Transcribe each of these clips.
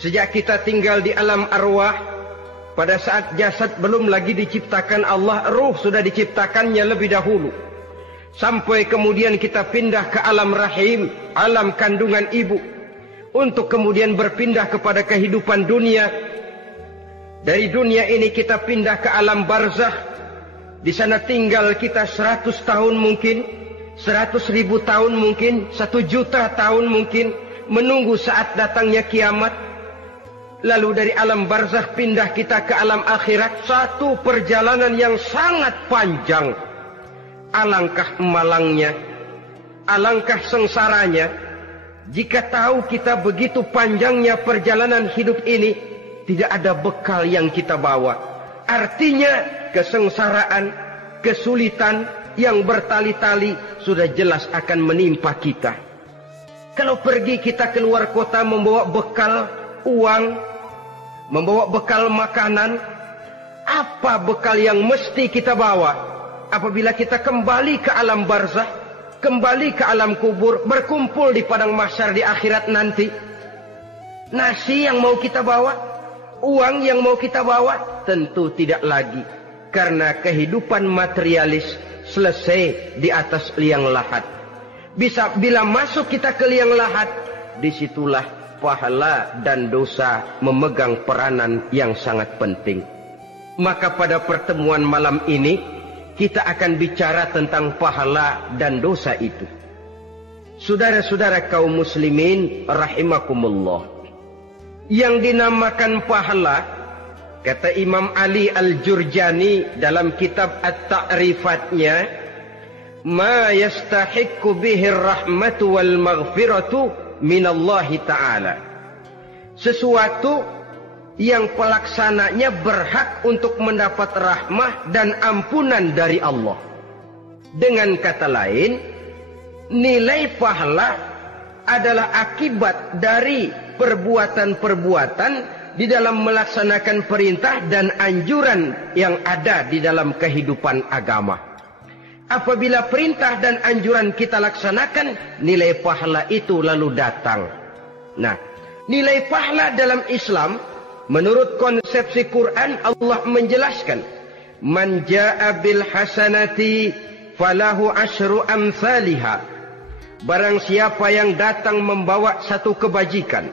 Sejak kita tinggal di alam arwah, pada saat jasad belum lagi diciptakan Allah, ruh sudah diciptakannya lebih dahulu. Sampai kemudian kita pindah ke alam rahim, alam kandungan ibu, untuk kemudian berpindah kepada kehidupan dunia. Dari dunia ini kita pindah ke alam barzakh. Di sana tinggal kita 100 tahun mungkin, 100.000 tahun mungkin, 1 juta tahun mungkin, menunggu saat datangnya kiamat. Lalu dari alam barzakh pindah kita ke alam akhirat, satu perjalanan yang sangat panjang. Alangkah malangnya, alangkah sengsaranya, jika tahu kita begitu panjangnya perjalanan hidup ini, tidak ada bekal yang kita bawa. Artinya kesengsaraan, kesulitan yang bertali-tali sudah jelas akan menimpa kita. Kalau pergi kita keluar kota membawa bekal uang, membawa bekal makanan, apa bekal yang mesti kita bawa? Apabila kita kembali ke alam barzakh, kembali ke alam kubur, berkumpul di padang mahsyar di akhirat nanti, nasi yang mau kita bawa, uang yang mau kita bawa? Tentu tidak lagi. Karena kehidupan materialis selesai di atas liang lahat. Bila masuk kita ke liang lahat, disitulah pahala dan dosa memegang peranan yang sangat penting. Maka pada pertemuan malam ini, kita akan bicara tentang pahala dan dosa itu. Saudara-saudara kaum muslimin rahimakumullah, yang dinamakan pahala, kata Imam Ali Al-Jurjani dalam kitab At-Ta'rifatnya, ma yastahiqqu bihi ar-rahmatu wal maghfiratu minallahi ta'ala. Sesuatu yang pelaksananya berhak untuk mendapat rahmah dan ampunan dari Allah. Dengan kata lain, nilai pahala adalah akibat dari perbuatan-perbuatan di dalam melaksanakan perintah dan anjuran yang ada di dalam kehidupan agama. Apabila perintah dan anjuran kita laksanakan, nilai pahala itu lalu datang. Nah, nilai pahala dalam Islam, menurut konsepsi Quran, Allah menjelaskan, man jaa bil hasanati falahu asyru amsalihha. Barang siapa yang datang membawa satu kebajikan,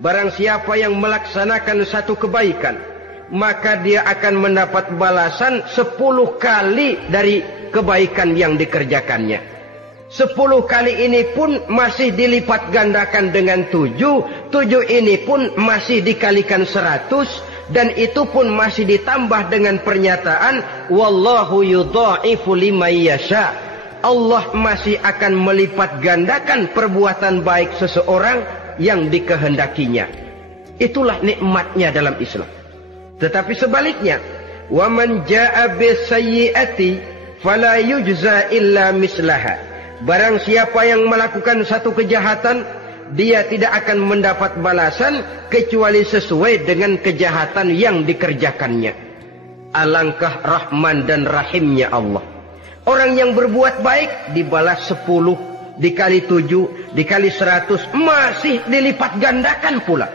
barang siapa yang melaksanakan satu kebaikan, maka dia akan mendapat balasan 10 kali dari kebaikan yang dikerjakannya. 10 kali ini pun masih dilipat gandakan dengan 7. 7 ini pun masih dikalikan 100. Dan itu pun masih ditambah dengan pernyataan, wallahu yudha'ifu liman yasha. Allah masih akan melipat gandakan perbuatan baik seseorang yang dikehendakinya. Itulah nikmatnya dalam Islam. Tetapi sebaliknya, wa man jaa'a bisayyi'ati fala yujza illa mislaha. Barang siapa yang melakukan satu kejahatan, dia tidak akan mendapat balasan kecuali sesuai dengan kejahatan yang dikerjakannya. Alangkah rahman dan rahimnya Allah. Orang yang berbuat baik dibalas 10, dikali 7, dikali 100, masih dilipat gandakan pula.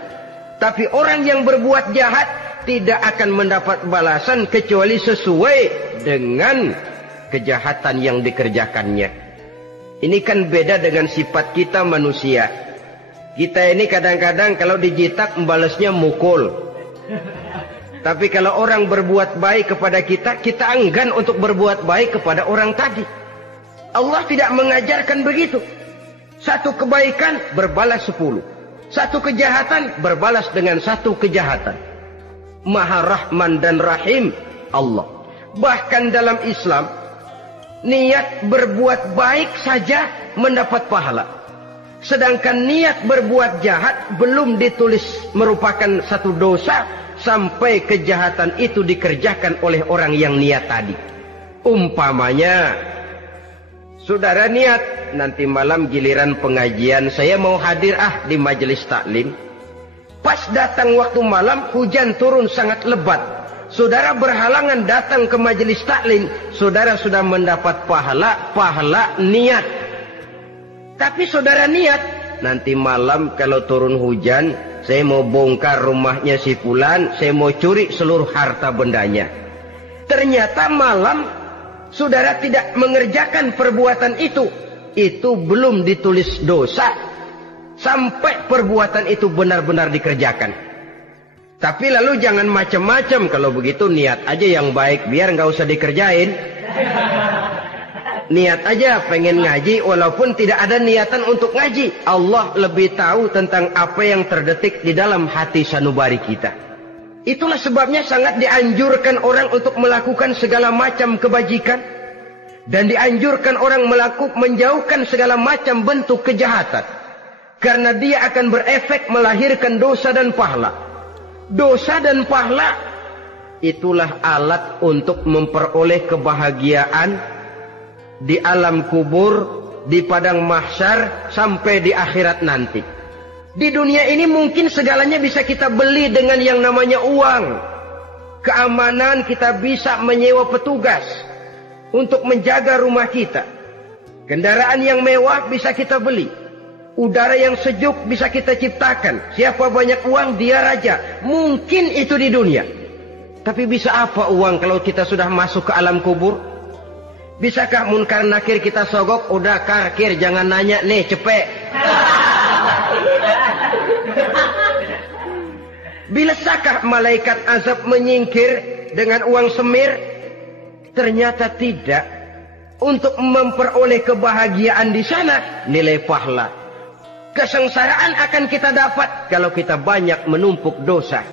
Tapi orang yang berbuat jahat tidak akan mendapat balasan kecuali sesuai dengan kejahatan yang dikerjakannya. Ini kan beda dengan sifat kita manusia. Kita ini kadang-kadang kalau dijitak membalasnya mukul. Tapi kalau orang berbuat baik kepada kita, kita enggan untuk berbuat baik kepada orang tadi. Allah tidak mengajarkan begitu. Satu kebaikan berbalas 10. Satu kejahatan berbalas dengan satu kejahatan. Maha Rahman dan Rahim Allah. Bahkan dalam Islam, niat berbuat baik saja mendapat pahala. Sedangkan niat berbuat jahat belum ditulis merupakan satu dosa sampai kejahatan itu dikerjakan oleh orang yang niat tadi. Umpamanya, saudara niat, nanti malam giliran pengajian saya mau hadir di majelis taklim. Pas datang waktu malam, hujan turun sangat lebat. Saudara berhalangan datang ke majelis taklim, saudara sudah mendapat pahala niat. Tapi saudara niat, nanti malam kalau turun hujan, Saya mau bongkar rumahnya si fulan, saya mau curi seluruh harta bendanya. Ternyata malam saudara tidak mengerjakan perbuatan itu belum ditulis dosa sampai perbuatan itu benar-benar dikerjakan. Tapi lalu jangan macam-macam. Kalau begitu niat aja yang baik, biar nggak usah dikerjain. Niat aja pengen ngaji walaupun tidak ada niatan untuk ngaji. Allah lebih tahu tentang apa yang terdetik di dalam hati sanubari kita. Itulah sebabnya sangat dianjurkan orang untuk melakukan segala macam kebajikan. Dan dianjurkan orang menjauhkan segala macam bentuk kejahatan. Karena dia akan berefek melahirkan dosa dan pahala. Dosa dan pahala itulah alat untuk memperoleh kebahagiaan di alam kubur, di padang mahsyar, sampai di akhirat nanti. Di dunia ini mungkin segalanya bisa kita beli dengan yang namanya uang. Keamanan kita bisa menyewa petugas untuk menjaga rumah kita. Kendaraan yang mewah bisa kita beli. Udara yang sejuk bisa kita ciptakan. Siapa banyak uang, dia raja. Mungkin itu di dunia. Tapi bisa apa uang kalau kita sudah masuk ke alam kubur? Bisakah munkar nakir kita sogok? Udah karkir, jangan nanya nih, cepet. Bisakah malaikat azab menyingkir dengan uang semir? Ternyata tidak. Untuk memperoleh kebahagiaan di sana, nilai pahala. Kesengsaraan akan kita dapat kalau kita banyak menumpuk dosa.